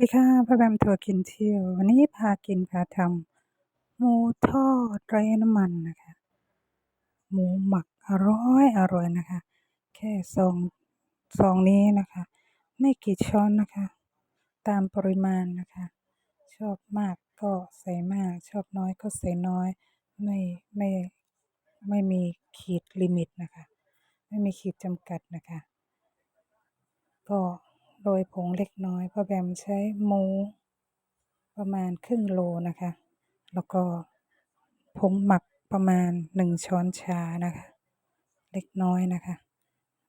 ดีค่ะพ่อแบมทัวร์กินเที่ยว วันนี้พากินพาทำหมูทอดไร้น้ำมันนะคะ หมูหมักอร่อยอร่อยนะคะ แค่ซองซองนี้นะคะ ไม่กี่ช้อนนะคะ ตามปริมาณนะคะ ชอบมากก็ใส่มาก ชอบน้อยก็ใส่น้อย ไม่ไม่ไม่มีขีดลิมิตนะคะ ไม่มีขีดจำกัดนะคะ ก็ รยผงเล็กน้อยพ่อแบมใช้หมูประมาณครึ่งโลนะคะ แล้วก็ผงหมักประมาณหนึ่งช้อนชานะคะ เล็กน้อยนะคะ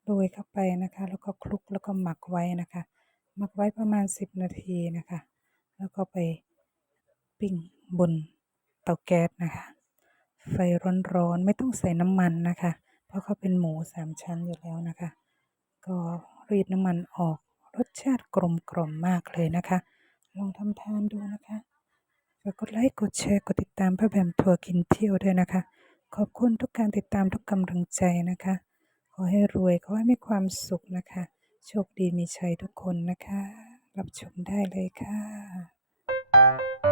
โรยเข้าไปนะคะ แล้วก็คลุกแล้วก็หมักไว้นะคะ หมักไว้ประมาณสิบนาทีนะคะ แล้วก็ไปปิ้งบนเตาแก๊สนะคะ ไฟร้อนๆไม่ต้องใส่น้ำมันนะคะ เพราะเขาเป็นหมูสามชั้นอยู่แล้วนะคะ ก็รีดน้ำมันออก รสชาติกลมกล่อมมากเลยนะคะ ลองทำทานดูนะคะฝากกดไลค์กดแชร์กดติดตามพ่อแบมทัวร์กินเที่ยวด้วยนะคะ ขอบคุณทุกการติดตามทุกกำลังใจนะคะ ขอให้รวยขอให้มีความสุขนะคะ โชคดีมีชัยทุกคนนะคะ รับชมได้เลยค่ะ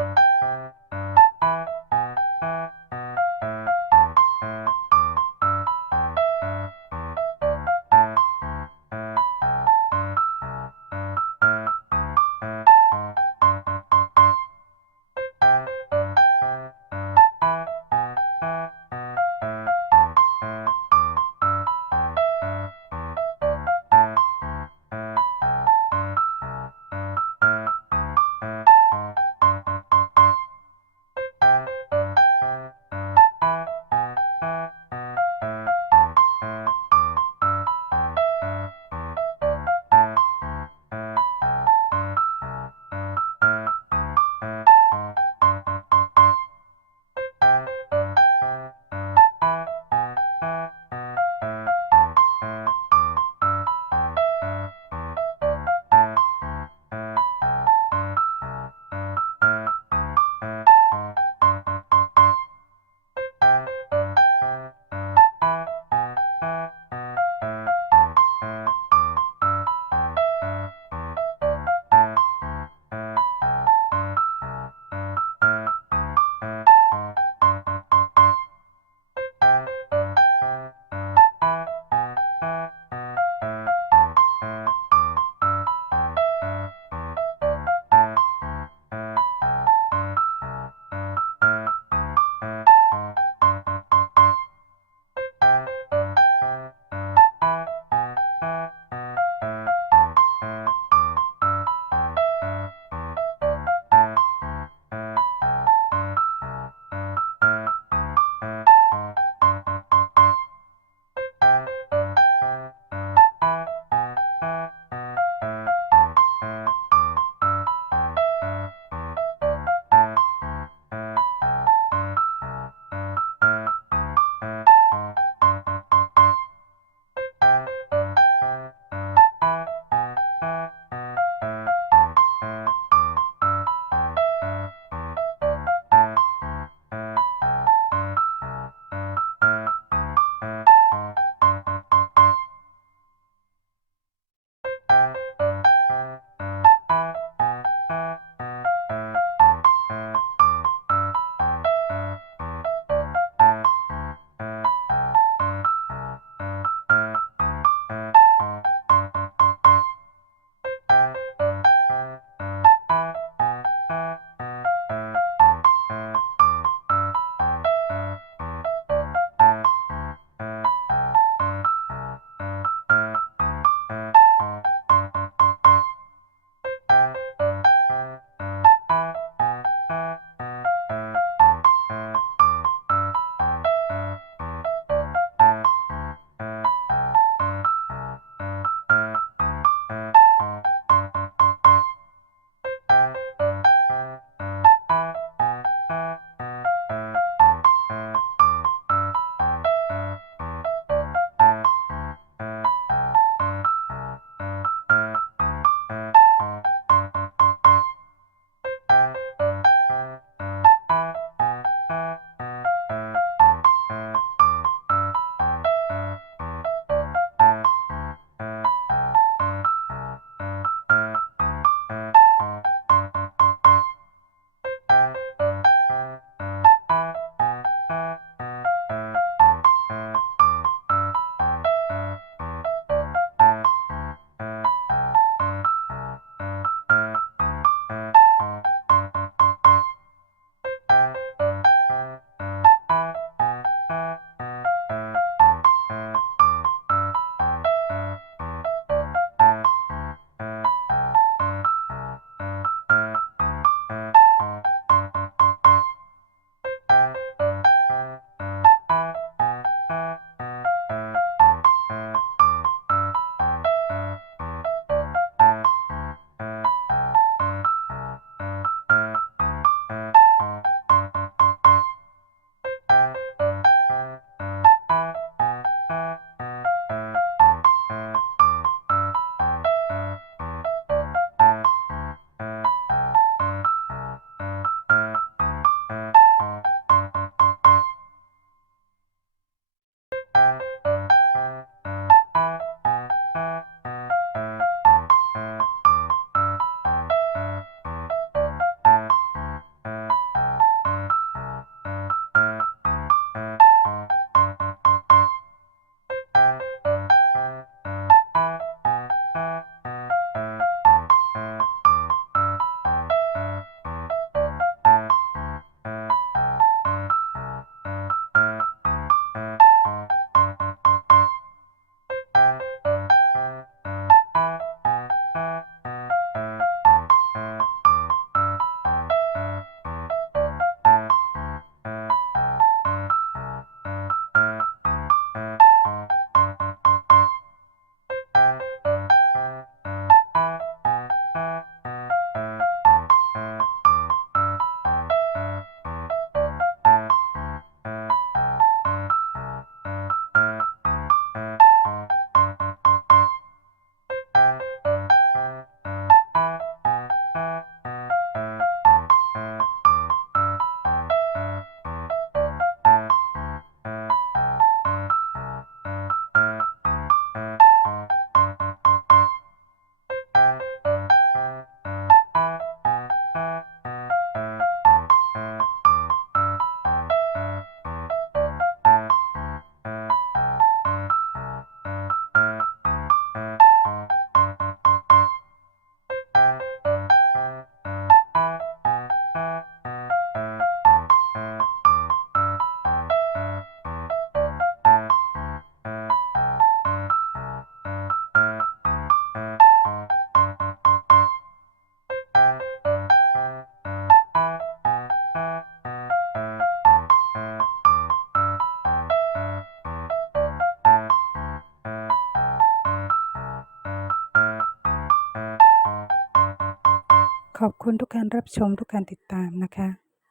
ขอบคุณทุกการรับชมทุกการติดตามนะคะ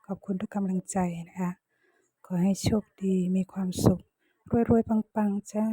ขอบคุณทุกกำลังใจนะคะ ขอให้โชคดีมีความสุขรวยๆปังๆ จ้า